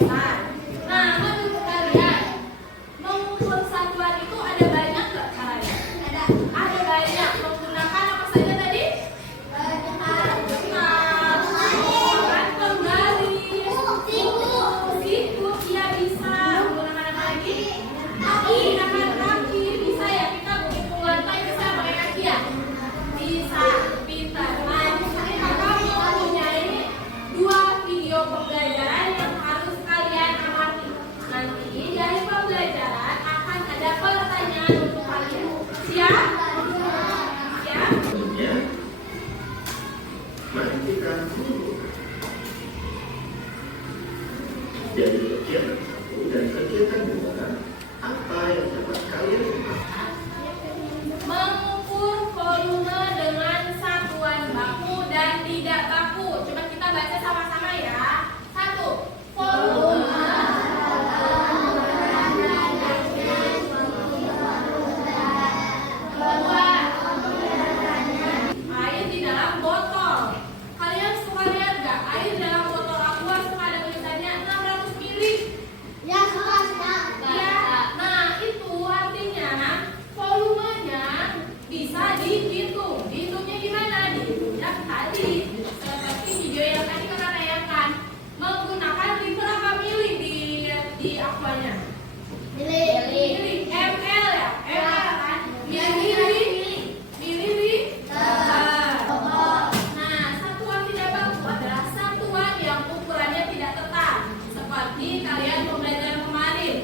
besar. Nah, menurut kalian mengukur satuan itu ada banyak nggak caranya? Ada banyak. Menggunakan apa saja tadi? Siku, ya bisa. Menggunakan apa lagi? Menggunakan kaki, bisa ya. Kita begitu lantai bisa pakai kaki ya? Bisa, pintar. Nah, misalnya kakak mempunyai dua video pembelajaran yang harus kalian amati. Nanti dari pembelajaran akan ada pertanyaan untuk kalian. Siap? Siap? Ya. Mari kita dulu. Jadi kegiatan satu dan kegiatan dua, apa yang dapat kalian lakukan? Mengukur volume dengan satuan baku dan tidak baku. Coba kita baca sama-sama ya. 1. Volume. Air di dalam botol. Kalian suka lihat gak? Air di dalam botol aqua suka ada tulisannya 600 ml. Ya, nah itu artinya volumenya bisa dihitung. Dihitungnya gimana? Dihitungnya tadi seperti video yang tadi kakak tayangkan. Menggunakan liter apa mili di aquanya? Mili. ml ya? ml kan? Nah, satuan tidak baku adalah satuan yang ukurannya tidak tetap. Seperti kalian pembelajaran kemarin,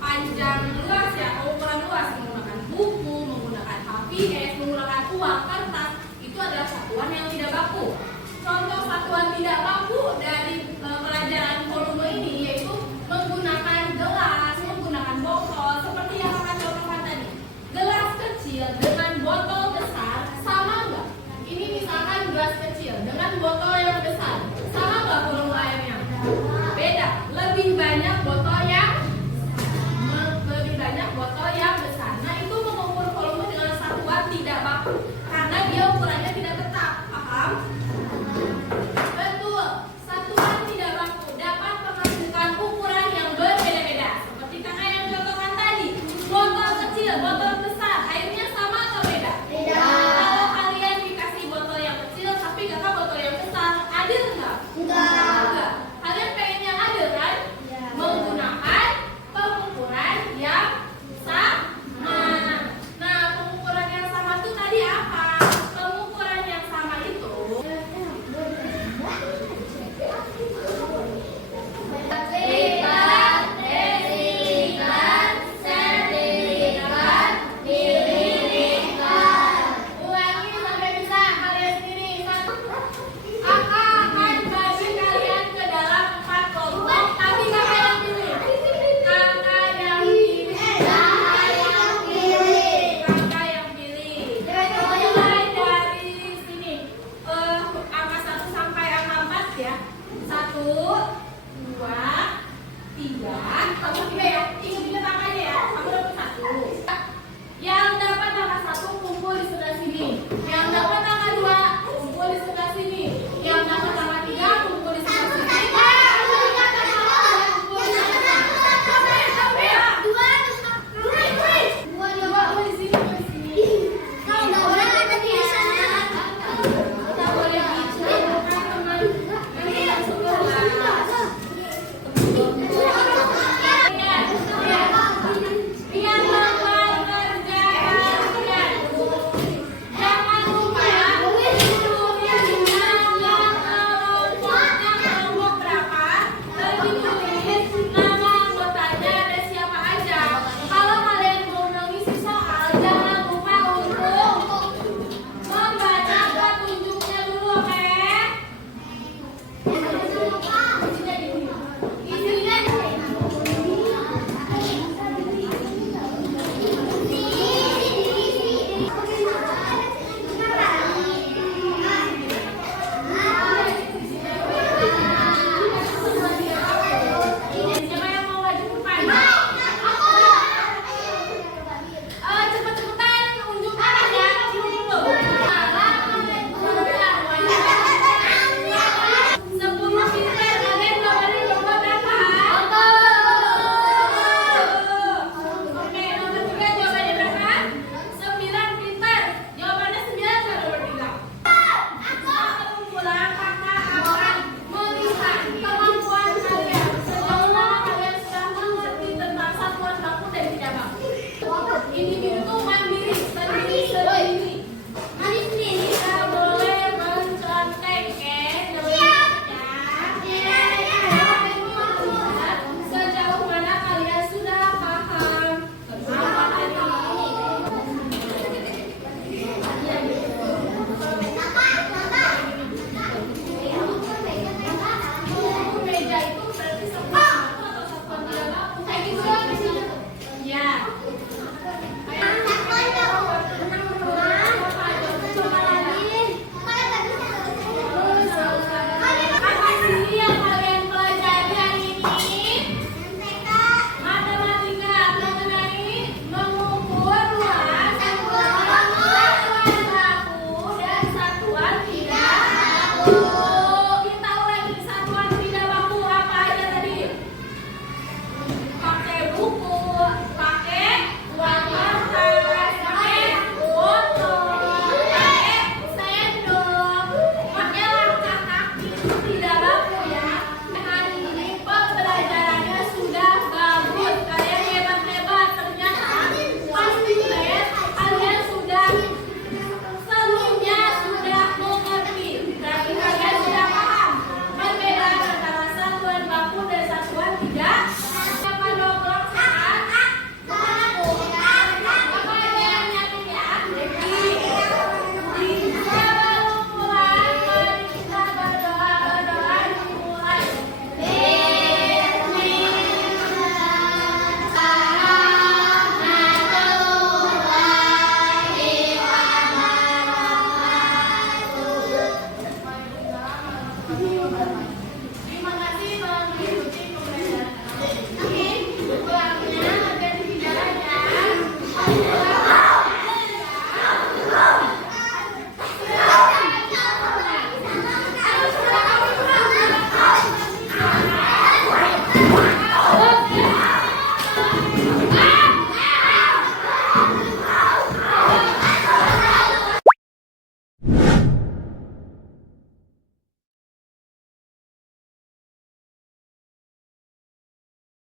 panjang luas ya, ukuran luas, menggunakan buku, menggunakan HVS, menggunakan uang, kertas, itu adalah satuan yang tidak baku. Contoh satuan tidak baku dari pelajaran volume ini yaitu menggunakan gelas, menggunakan botol, seperti yang akan contohkan tadi. Gelas kecil dengan botol besar sama nggak? Ini misalkan gelas kecil dengan botol yang besar, sama nggak volume airnya? Beda. Lebih banyak botol yang besar. Nah, itu mengukur volume dengan satuan tidak baku karena dia ukurannya tidak tetap. Paham? Betul. Satuan tidak baku dapat menghasilkan ukuran yang berbeda-beda. Seperti kakak yang contohkan tadi, botol kecil, botol besar, airnya sama atau beda? Kalau kalian dikasih botol yang kecil tapi kakak botol yang besar, adil nggak? Enggak. Kalian pengen yang adil kan? Menggunakan pengukuran yang sama. Nah, pengukuran yang sama itu tadi apa? Pengukuran yang sama itu liter, desiliter, sentiliter, mililiter. Ulangi sampai bisa kalian sendiri. Kakak akan bagi kalian ke dalam 4 kelompok, tapi kakak yang pilih. Kakak yang pilih. Mulai dari sini. Angka 1 sampai angka 4 ya. 1, 2, 3. Kamu 3 ya? Ingat angkanya ya. Kamu dapat 1. Yang dapat angka 1 kumpul di sebelah sini. Yang dapat angka 2 kumpul di sebelah sini. Yang dapat angka 3 kumpul